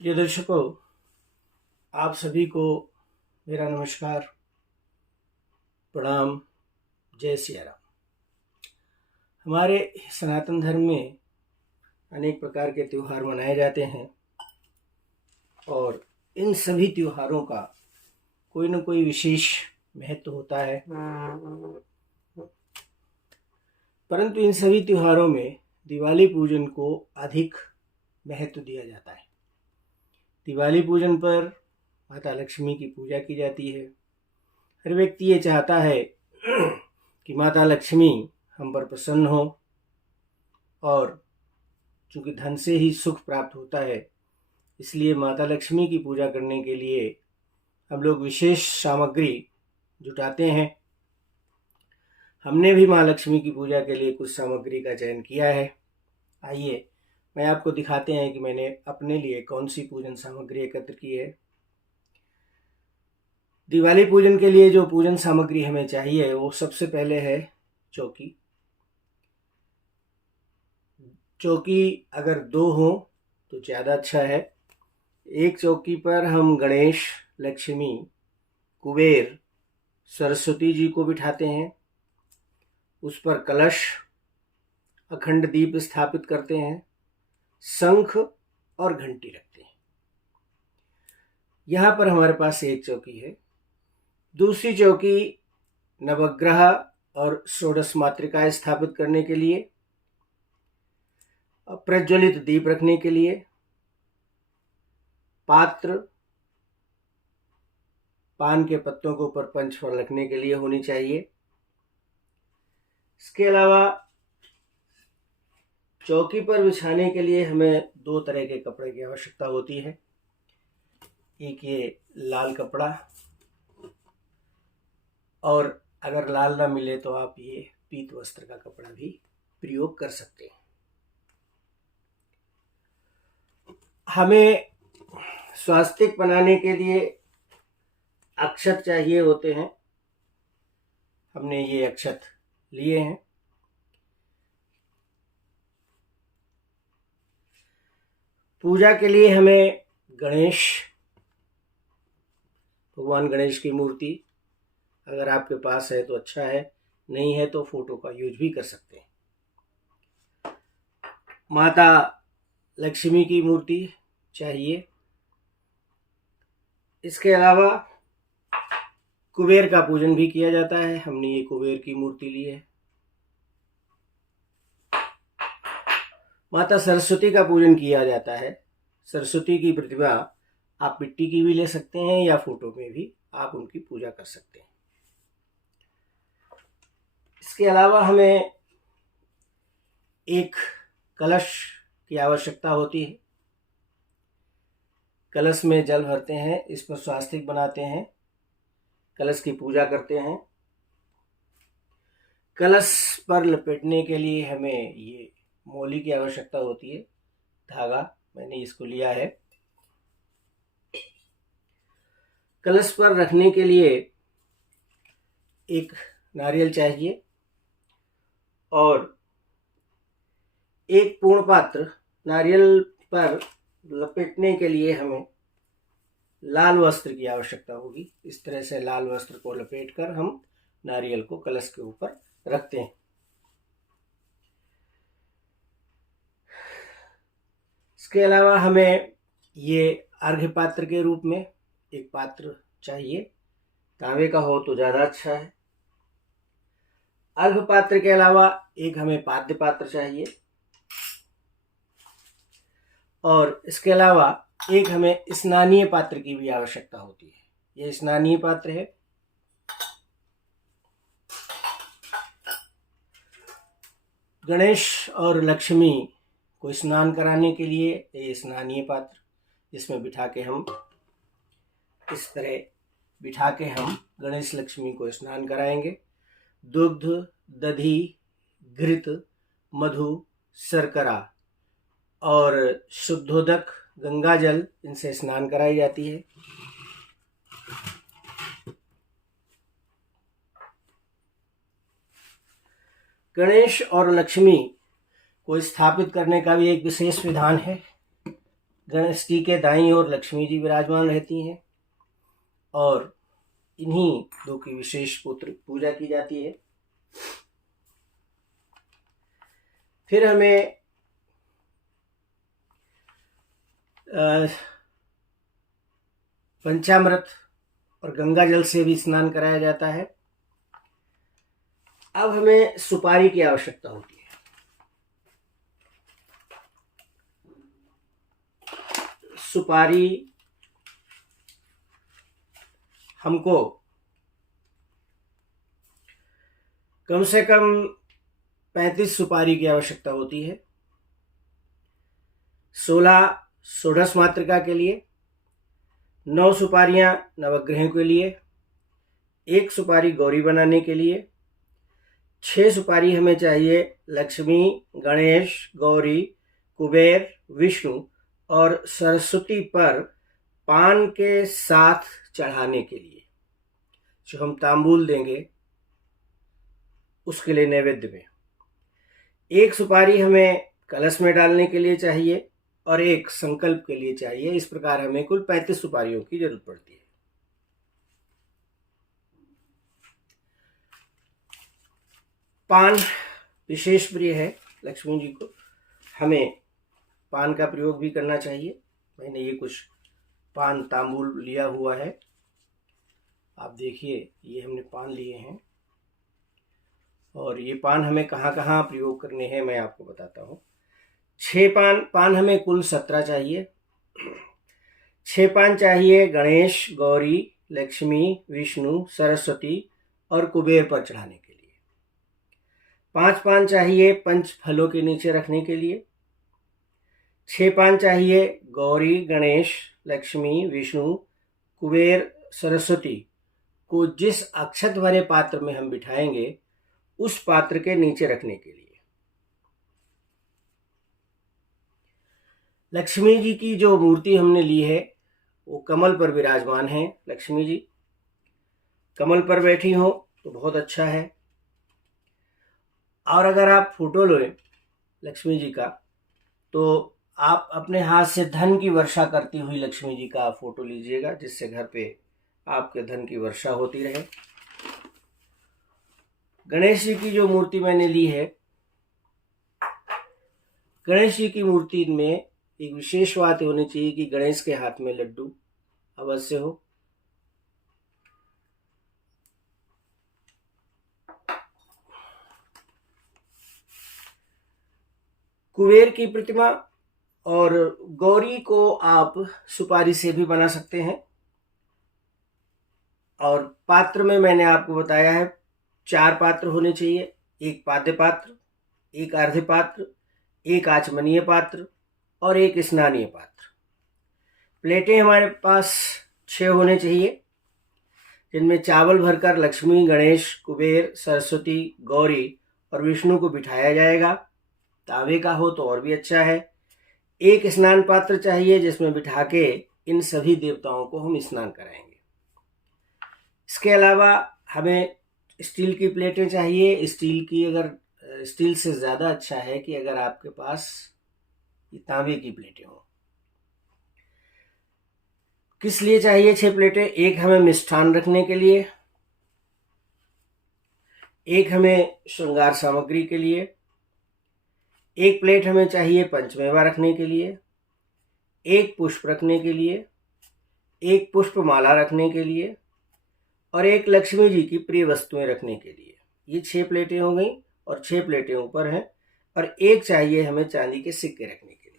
प्रिय दर्शकों, आप सभी को मेरा नमस्कार, प्रणाम, जय सिया राम। हमारे सनातन धर्म में अनेक प्रकार के त्यौहार मनाए जाते हैं और इन सभी त्योहारों का कोई न कोई विशेष महत्व होता है। परंतु इन सभी त्योहारों में दिवाली पूजन को अधिक महत्व दिया जाता है। दिवाली पूजन पर माता लक्ष्मी की पूजा की जाती है। हर व्यक्ति ये चाहता है कि माता लक्ष्मी हम पर प्रसन्न हो, और चूँकि धन से ही सुख प्राप्त होता है, इसलिए माता लक्ष्मी की पूजा करने के लिए हम लोग विशेष सामग्री जुटाते हैं। हमने भी माँ लक्ष्मी की पूजा के लिए कुछ सामग्री का चयन किया है। आइए मैं आपको दिखाते हैं कि मैंने अपने लिए कौन सी पूजन सामग्री एकत्र की है। दिवाली पूजन के लिए जो पूजन सामग्री हमें चाहिए वो सबसे पहले है चौकी। चौकी अगर 2 हो तो ज़्यादा अच्छा है। एक चौकी पर हम गणेश, लक्ष्मी, कुबेर, सरस्वती जी को बिठाते हैं। उस पर कलश, अखंड दीप स्थापित करते हैं, शंख और घंटी रखते हैं। यहाँ पर हमारे पास एक चौकी है। दूसरी चौकी नवग्रह और षोडश मातृका स्थापित करने के लिए, प्रज्वलित दीप रखने के लिए, पात्र, पान के पत्तों के ऊपर पंचफल रखने के लिए होनी चाहिए। इसके अलावा चौकी पर बिछाने के लिए हमें 2 तरह के कपड़े की आवश्यकता होती है। एक ये लाल कपड़ा, और अगर लाल ना मिले तो आप ये पीत वस्त्र का कपड़ा भी प्रयोग कर सकते हैं। हमें स्वास्तिक बनाने के लिए अक्षत चाहिए होते हैं। हमने ये अक्षत लिए हैं। पूजा के लिए हमें भगवान गणेश की मूर्ति अगर आपके पास है तो अच्छा है, नहीं है तो फोटो का यूज भी कर सकते हैं। माता लक्ष्मी की मूर्ति चाहिए। इसके अलावा कुबेर का पूजन भी किया जाता है। हमने ये कुबेर की मूर्ति ली है। माता सरस्वती का पूजन किया जाता है। सरस्वती की प्रतिमा आप मिट्टी की भी ले सकते हैं या फोटो में भी आप उनकी पूजा कर सकते हैं। इसके अलावा हमें एक कलश की आवश्यकता होती है। कलश में जल भरते हैं, इस पर स्वास्तिक बनाते हैं, कलश की पूजा करते हैं। कलश पर लपेटने के लिए हमें ये मौली की आवश्यकता होती है, धागा, मैंने इसको लिया है। कलश पर रखने के लिए एक नारियल चाहिए और एक पूर्ण पात्र। नारियल पर लपेटने के लिए हमें लाल वस्त्र की आवश्यकता होगी। इस तरह से लाल वस्त्र को लपेटकर हम नारियल को कलश के ऊपर रखते हैं। इसके अलावा हमें ये अर्घ्य पात्र के रूप में एक पात्र चाहिए। तांबे का हो तो ज़्यादा अच्छा है। अर्घ्य पात्र के अलावा एक हमें पाद्य पात्र चाहिए, और इसके अलावा एक हमें स्नानीय पात्र की भी आवश्यकता होती है। यह स्नानीय पात्र है। गणेश और लक्ष्मी को स्नान कराने के लिए ये स्नानीय पात्र, जिसमें बिठा के हम इस तरह बिठा के हम गणेश लक्ष्मी को स्नान कराएंगे। दुग्ध, दधी, घृत, मधु, शर्करा और शुद्धोदक, गंगा जल, इनसे स्नान कराई जाती है। गणेश और लक्ष्मी को स्थापित करने का भी एक विशेष विधान है। गणेश के दाईं ओर लक्ष्मी जी विराजमान रहती हैं और इन्हीं दो की विशेष पूजा की जाती है। फिर हमें पंचामृत और गंगा जल से भी स्नान कराया जाता है। अब हमें सुपारी की आवश्यकता होती है। सुपारी हमको कम से कम 35 सुपारी की आवश्यकता होती है। 16 षोडश मातृका के लिए, 9 सुपारियां नवग्रहों के लिए, 1 सुपारी गौरी बनाने के लिए, 6 सुपारी हमें चाहिए लक्ष्मी, गणेश, गौरी, कुबेर, विष्णु और सरस्वती पर पान के साथ चढ़ाने के लिए, जो हम तांबूल देंगे उसके लिए नैवेद्य में। 1 सुपारी हमें कलश में डालने के लिए चाहिए और 1 संकल्प के लिए चाहिए। इस प्रकार हमें कुल 35 सुपारियों की जरूरत पड़ती है। पान विशेष प्रिय है लक्ष्मी जी को, हमें पान का प्रयोग भी करना चाहिए। मैंने ये कुछ पान तांबूल लिया हुआ है, आप देखिए ये हमने पान लिए हैं और ये पान हमें कहाँ कहाँ प्रयोग करने हैं मैं आपको बताता हूँ। 6 पान हमें कुल 17 चाहिए। 6 पान चाहिए गणेश, गौरी, लक्ष्मी, विष्णु, सरस्वती और कुबेर पर चढ़ाने के लिए। 5 पान चाहिए पंच फलों के नीचे रखने के लिए। 6 पान चाहिए गौरी, गणेश, लक्ष्मी, विष्णु, कुबेर, सरस्वती को जिस अक्षत भरे पात्र में हम बिठाएंगे उस पात्र के नीचे रखने के लिए। लक्ष्मी जी की जो मूर्ति हमने ली है वो कमल पर विराजमान है। लक्ष्मी जी कमल पर बैठी हो तो बहुत अच्छा है। और अगर आप फोटो लें लक्ष्मी जी का तो आप अपने हाथ से धन की वर्षा करती हुई लक्ष्मी जी का फोटो लीजिएगा, जिससे घर पे आपके धन की वर्षा होती रहे। गणेश जी की जो मूर्ति मैंने ली है, गणेश जी की मूर्ति में एक विशेष बात होनी चाहिए कि गणेश के हाथ में लड्डू अवश्य हो। कुबेर की प्रतिमा और गौरी को आप सुपारी से भी बना सकते हैं। और पात्र में मैंने आपको बताया है 4 पात्र होने चाहिए, 1 पाद्य पात्र, 1 अर्ध्य पात्र, 1 आचमनीय पात्र और 1 स्नानीय पात्र। प्लेटें हमारे पास 6 होने चाहिए, जिनमें चावल भरकर लक्ष्मी, गणेश, कुबेर, सरस्वती, गौरी और विष्णु को बिठाया जाएगा। तावे का हो तो और भी अच्छा है। 1 स्नान पात्र चाहिए जिसमें बिठा के इन सभी देवताओं को हम स्नान कराएंगे। इसके अलावा हमें स्टील की प्लेटें चाहिए। स्टील से ज़्यादा अच्छा है कि अगर आपके पास ये तांबे की प्लेटें हों। किस लिए चाहिए 6 प्लेटें? 1 हमें मिष्ठान रखने के लिए, 1 हमें श्रृंगार सामग्री के लिए, 1 प्लेट हमें चाहिए पंचमेवा रखने के लिए, 1 पुष्प रखने के लिए, 1 पुष्पमाला रखने के लिए और 1 लक्ष्मी जी की प्रिय वस्तुएं रखने के लिए। ये 6 प्लेटें हो गई और 6 प्लेटें ऊपर हैं और 1 चाहिए हमें चांदी के सिक्के रखने के लिए।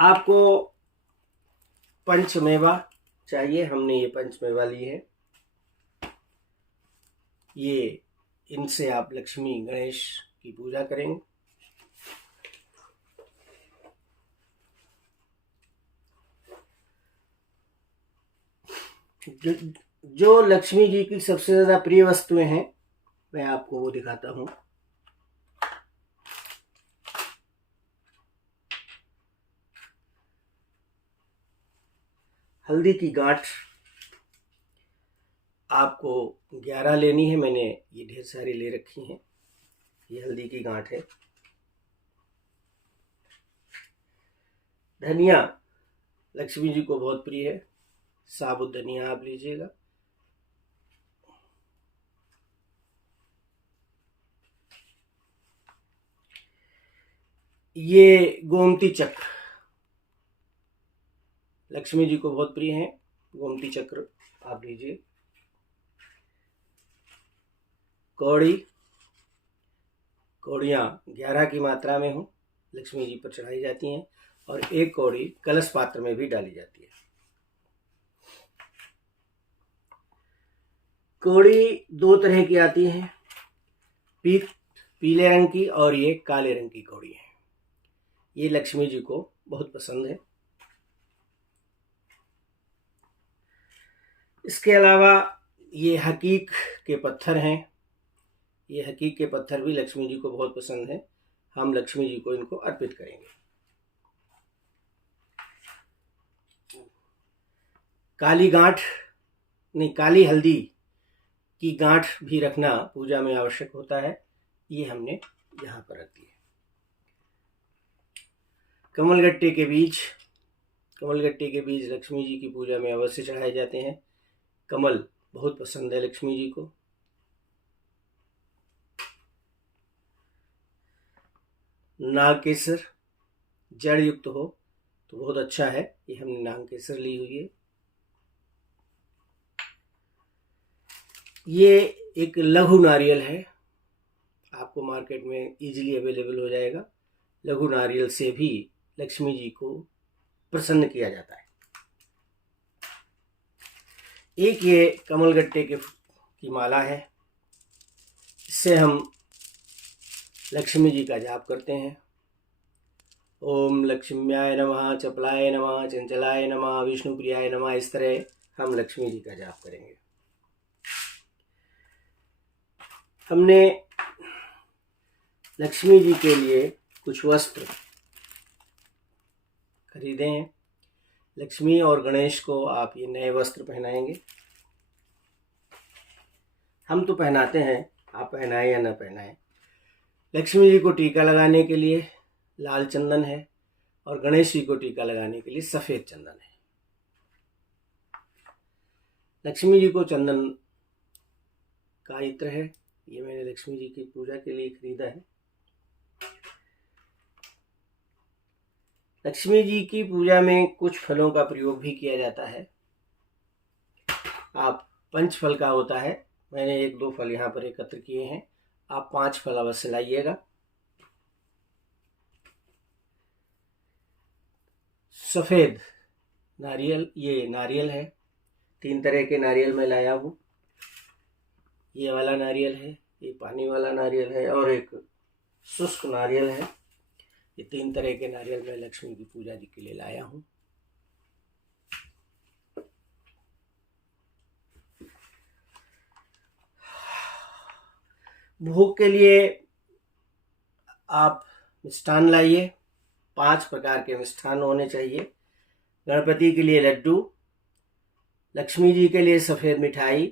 आपको पंचमेवा चाहिए, हमने ये पंचमेवा ली है। ये इनसे आप लक्ष्मी गणेश की पूजा करेंगे। जो लक्ष्मी जी की सबसे ज्यादा प्रिय वस्तुएं हैं मैं आपको वो दिखाता हूं। हल्दी की गांठ आपको 11 लेनी है, मैंने ये ढेर सारी ले रखी हैं। ये हल्दी की गांठ है। धनिया लक्ष्मी जी को बहुत प्रिय है, साबुत धनिया आप लीजिएगा। ये गोमती चक्र लक्ष्मी जी को बहुत प्रिय है, गोमती चक्र आप लीजिए। कौड़ियाँ 11 की मात्रा में हो, लक्ष्मी जी पर चढ़ाई जाती हैं, और एक कौड़ी कलश पात्र में भी डाली जाती है। कौड़ी 2 तरह की आती हैं, पीले रंग की और ये काले रंग की कौड़ी है। ये लक्ष्मी जी को बहुत पसंद है। इसके अलावा ये हकीक के पत्थर हैं, ये हकीक के पत्थर भी लक्ष्मी जी को बहुत पसंद है। हम लक्ष्मी जी को इनको अर्पित करेंगे। काली हल्दी की गांठ भी रखना पूजा में आवश्यक होता है, ये हमने यहाँ पर रख दी है। कमलगट्टे के बीज लक्ष्मी जी की पूजा में अवश्य चढ़ाए जाते हैं। कमल बहुत पसंद है लक्ष्मी जी को। नागकेसर जड़ युक्त हो तो बहुत अच्छा है, ये हमने नागकेसर ली हुई है। ये एक लघु नारियल है, आपको मार्केट में इजीली अवेलेबल हो जाएगा। लघु नारियल से भी लक्ष्मी जी को प्रसन्न किया जाता है। एक ये कमलगट्टे की माला है, इससे हम लक्ष्मी जी का जाप करते हैं। ओम लक्ष्म्याय नमः, चपलाय नमः, चंचलाय नमः, विष्णुप्रियाय नमः। इस तरह हम लक्ष्मी जी का जाप करेंगे। हमने लक्ष्मी जी के लिए कुछ वस्त्र खरीदे हैं। लक्ष्मी और गणेश को आप ये नए वस्त्र पहनाएंगे। हम तो पहनाते हैं, आप पहनाएं या न पहनाएं। लक्ष्मी जी को टीका लगाने के लिए लाल चंदन है और गणेश जी को टीका लगाने के लिए सफ़ेद चंदन है। लक्ष्मी जी को चंदन का इत्र है, ये मैंने लक्ष्मी जी की पूजा के लिए खरीदा है। लक्ष्मी जी की पूजा में कुछ फलों का प्रयोग भी किया जाता है। आप 5 फल का होता है, मैंने 1-2 फल यहाँ पर एकत्र किए हैं, आप 5 फल अवश्य लाइएगा। सफ़ेद नारियल, ये नारियल है, 3 तरह के नारियल मैं लाया हूँ। ये वाला नारियल है, ये पानी वाला नारियल है, और एक शुष्क नारियल है। ये 3 तरह के नारियल मैं लक्ष्मी की पूजा जी के लिए लाया हूँ। भोग के लिए आप मिष्ठान लाइए, 5 प्रकार के मिष्ठान होने चाहिए। गणपति के लिए लड्डू, लक्ष्मी जी के लिए सफ़ेद मिठाई,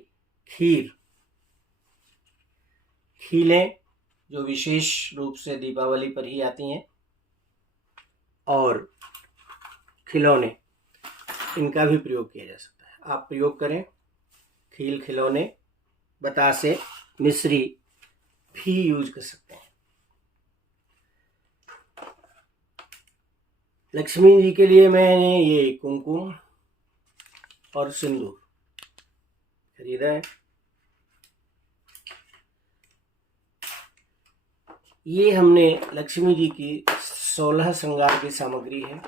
खीलें जो विशेष रूप से दीपावली पर ही आती हैं, और खिलौने, इनका भी प्रयोग किया जा सकता है। आप प्रयोग करें, खिलौने, बतासे, मिश्री भी यूज कर सकते हैं। लक्ष्मी जी के लिए मैंने ये कुमकुम और सिंदूर खरीदा है। ये हमने लक्ष्मी जी की 16 श्रृंगार की सामग्री है।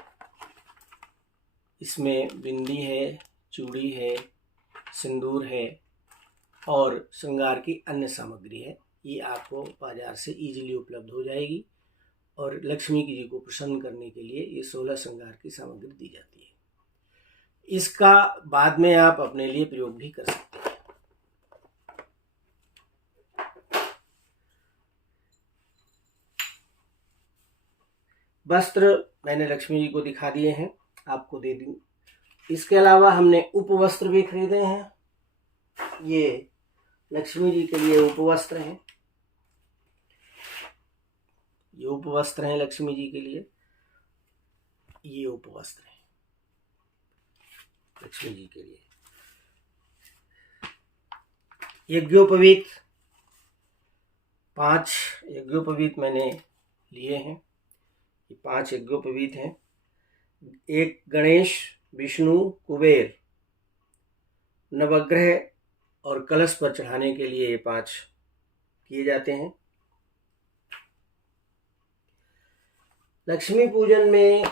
इसमें बिंदी है, चूड़ी है, सिंदूर है और श्रृंगार की अन्य सामग्री है। ये आपको बाजार से इजीली उपलब्ध हो जाएगी, और लक्ष्मी जी को प्रसन्न करने के लिए ये 16 श्रृंगार की सामग्री दी जाती है। इसका बाद में आप अपने लिए प्रयोग भी कर सकते हैं। वस्त्र मैंने लक्ष्मी जी को दिखा दिए हैं, आपको दे दूं। इसके अलावा हमने उपवस्त्र भी खरीदे हैं। ये लक्ष्मी जी के लिए उपवस्त्र हैं, ये उपवस्त्र हैं लक्ष्मी जी के लिए। ये उपवस्त्र है लक्ष्मी जी के लिए। यज्ञोपवीत 5 यज्ञोपवीत मैंने लिए हैं। ये 5 यज्ञोपवीत हैं। एक गणेश, विष्णु, कुबेर, नवग्रह और कलश पर चढ़ाने के लिए ये 5 किए जाते हैं। लक्ष्मी पूजन में,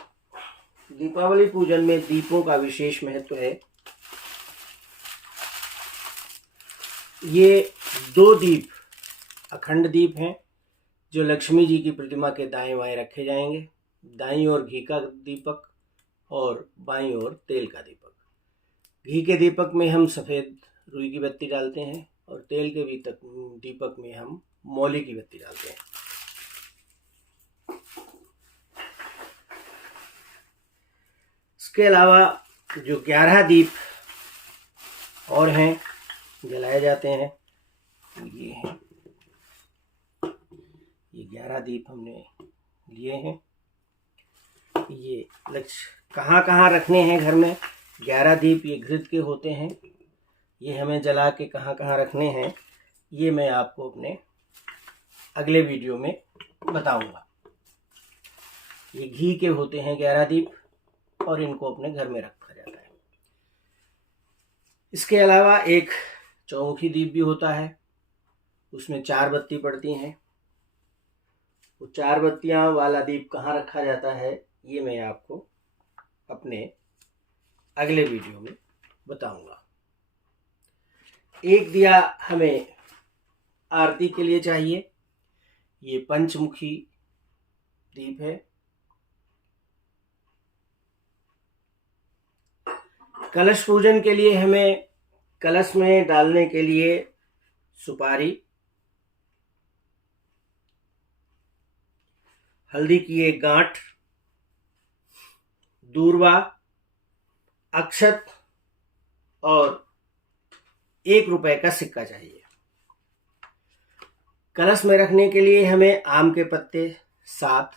दीपावली पूजन में दीपों का विशेष महत्व है। ये 2 दीप अखंड दीप हैं जो लक्ष्मी जी की प्रतिमा के दाएं बाएं रखे जाएंगे। दाईं ओर घी का दीपक और बाईं ओर तेल का दीपक। घी के दीपक में हम सफ़ेद रुई की बत्ती डालते हैं और तेल के दीपक में हम मौली की बत्ती डालते हैं। इसके अलावा जो 11 दीप और हैं जलाए जाते हैं, ये हैं। ये 11 दीप हमने लिए हैं। ये कहाँ कहाँ रखने हैं घर में? 11 दीप ये घृत के होते हैं। ये हमें जला के कहाँ कहाँ रखने हैं ये मैं आपको अपने अगले वीडियो में बताऊंगा। ये घी के होते हैं 11 दीप और इनको अपने घर में रखा जाता है। इसके अलावा एक चौमुखी दीप भी होता है, उसमें 4 बत्ती पड़ती हैं। वो 4 बत्तियां वाला दीप कहाँ रखा जाता है ये मैं आपको अपने अगले वीडियो में बताऊंगा। एक दिया हमें आरती के लिए चाहिए। ये पंचमुखी दीप है। कलश पूजन के लिए हमें कलश में डालने के लिए सुपारी, हल्दी की एक गांठ, दूर्वा, अक्षत और 1 रुपए का सिक्का चाहिए। कलश में रखने के लिए हमें आम के पत्ते 7,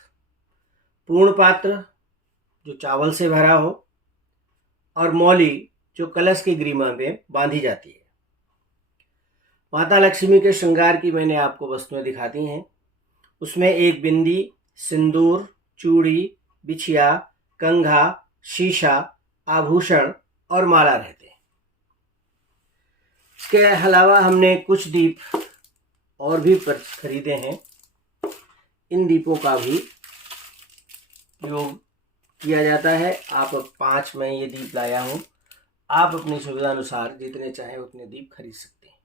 पूर्ण पात्र जो चावल से भरा हो और मौली जो कलश की ग्रीमा में बांधी जाती है। माता लक्ष्मी के श्रृंगार की मैंने आपको वस्तुएं दिखा दी हैं। उसमें एक बिंदी, सिंदूर, चूड़ी, बिछिया, कंघा, शीशा, आभूषण और माला रहते हैं। इसके अलावा हमने कुछ दीप और भी खरीदे हैं। इन दीपों का भी उपयोग किया जाता है। आप 5 मैं ये दीप लाया हूँ। आप अपनी सुविधा अनुसार जितने चाहे उतने दीप खरीद सकते हैं।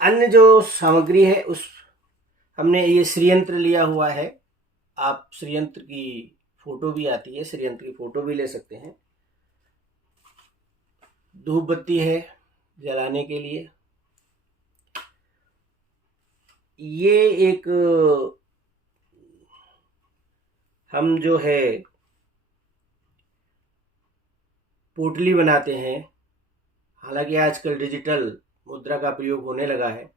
अन्य जो सामग्री है उस हमने ये श्रीयंत्र लिया हुआ है। आप श्रीयंत्र की फोटो भी आती है, श्रीयंत्र की फोटो भी ले सकते हैं। धूप बत्ती है जलाने के लिए। ये एक हम जो है पोटली बनाते हैं। हालांकि आजकल डिजिटल मुद्रा का प्रयोग होने लगा है,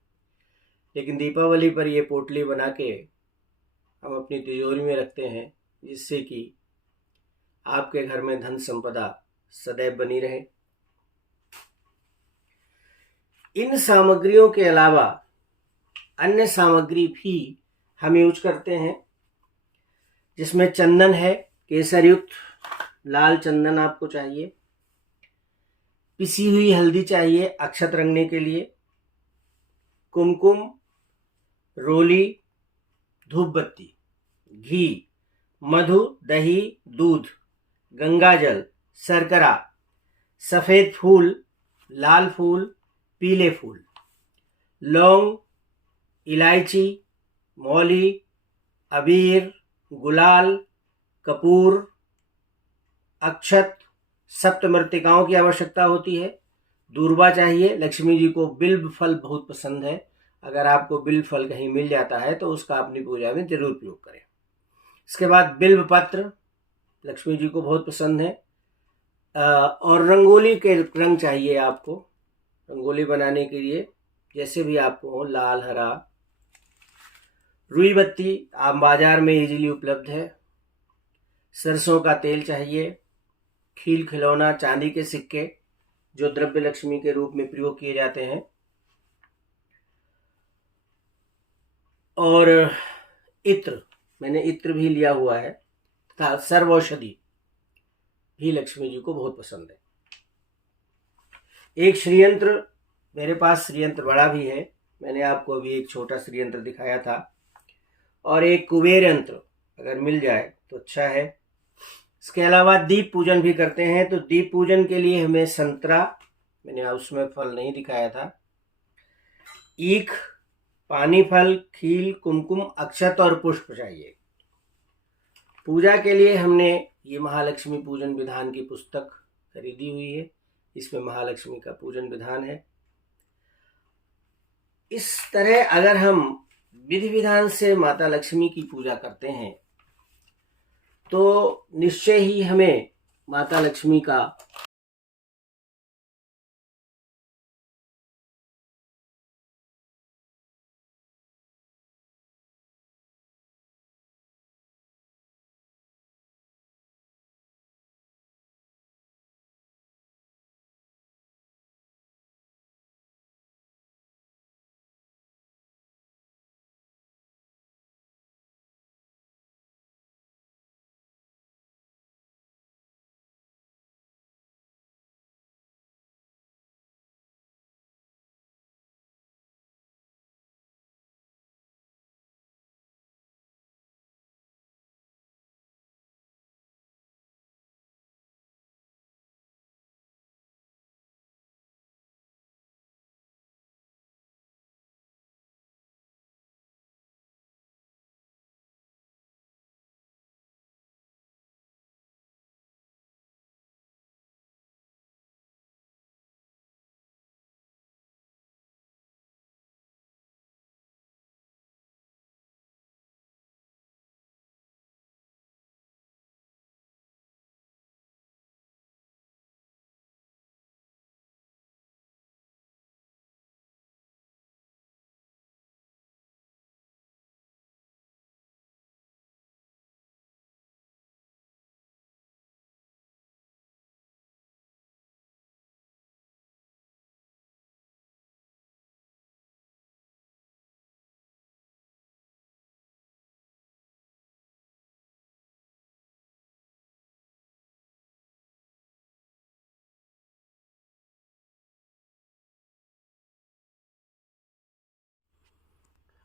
लेकिन दीपावली पर ये पोटली बना के हम अपनी तिजोरी में रखते हैं, जिससे कि आपके घर में धन संपदा सदैव बनी रहे। इन सामग्रियों के अलावा अन्य सामग्री भी हम यूज करते हैं, जिसमें चंदन है, केसरयुक्त लाल चंदन आपको चाहिए, पिसी हुई हल्दी चाहिए अक्षत रंगने के लिए, कुमकुम, रोली, धूप बत्ती, घी, मधु, दही, दूध, गंगाजल, शर्करा, सफ़ेद फूल, लाल फूल, पीले फूल, लौंग, इलायची, मौली, अबीर, गुलाल, कपूर, अक्षत, सप्तमृत्तिकाओं की आवश्यकता होती है। दूर्वा चाहिए। लक्ष्मी जी को बिल्व फल बहुत पसंद है। अगर आपको बिल्व फल कहीं मिल जाता है तो उसका अपनी पूजा में जरूर प्रयोग करें। इसके बाद बिल्व पत्र लक्ष्मी जी को बहुत पसंद है। और रंगोली के रंग चाहिए आपको रंगोली बनाने के लिए, जैसे भी आपको हो, लाल, हरा, रुई बत्ती आम बाजार में इजीली उपलब्ध है। सरसों का तेल चाहिए। खील खिलौना, चांदी के सिक्के जो द्रव्य लक्ष्मी के रूप में प्रयोग किए जाते हैं, और इत्र, मैंने इत्र भी लिया हुआ है, तथा सर्व औषधि भी लक्ष्मी जी को बहुत पसंद है। एक श्रीयंत्र, मेरे पास श्रीयंत्र बड़ा भी है, मैंने आपको अभी एक छोटा श्रीयंत्र दिखाया था, और एक कुबेर यंत्र अगर मिल जाए तो अच्छा है। इसके अलावा दीप पूजन भी करते हैं, तो दीप पूजन के लिए हमें संतरा, मैंने उसमें फल नहीं दिखाया था, ईख, पानी फल, खील, कुमकुम, अक्षत और पुष्प चाहिए। पूजा के लिए हमने ये महालक्ष्मी पूजन विधान की पुस्तक खरीदी हुई है। इसमें महालक्ष्मी का पूजन विधान है। इस तरह अगर हम विधि विधान से माता लक्ष्मी की पूजा करते हैं तो निश्चय ही हमें माता लक्ष्मी का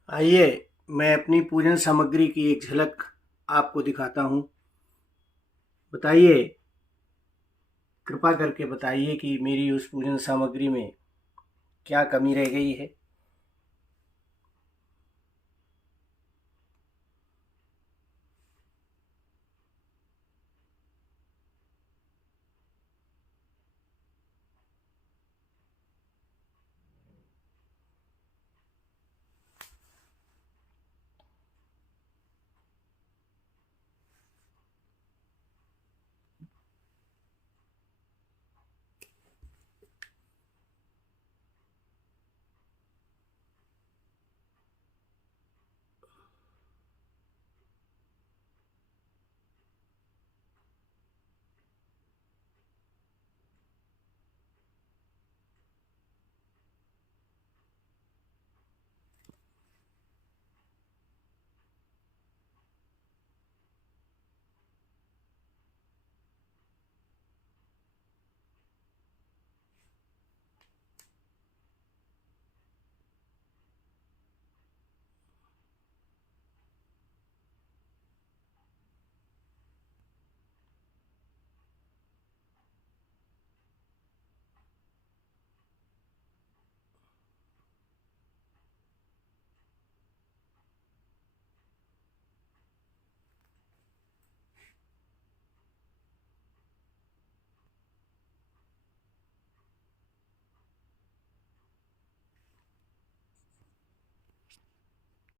आइए मैं अपनी पूजन सामग्री की एक झलक आपको दिखाता हूँ। बताइए, कृपा करके बताइए कि मेरी उस पूजन सामग्री में क्या कमी रह गई है।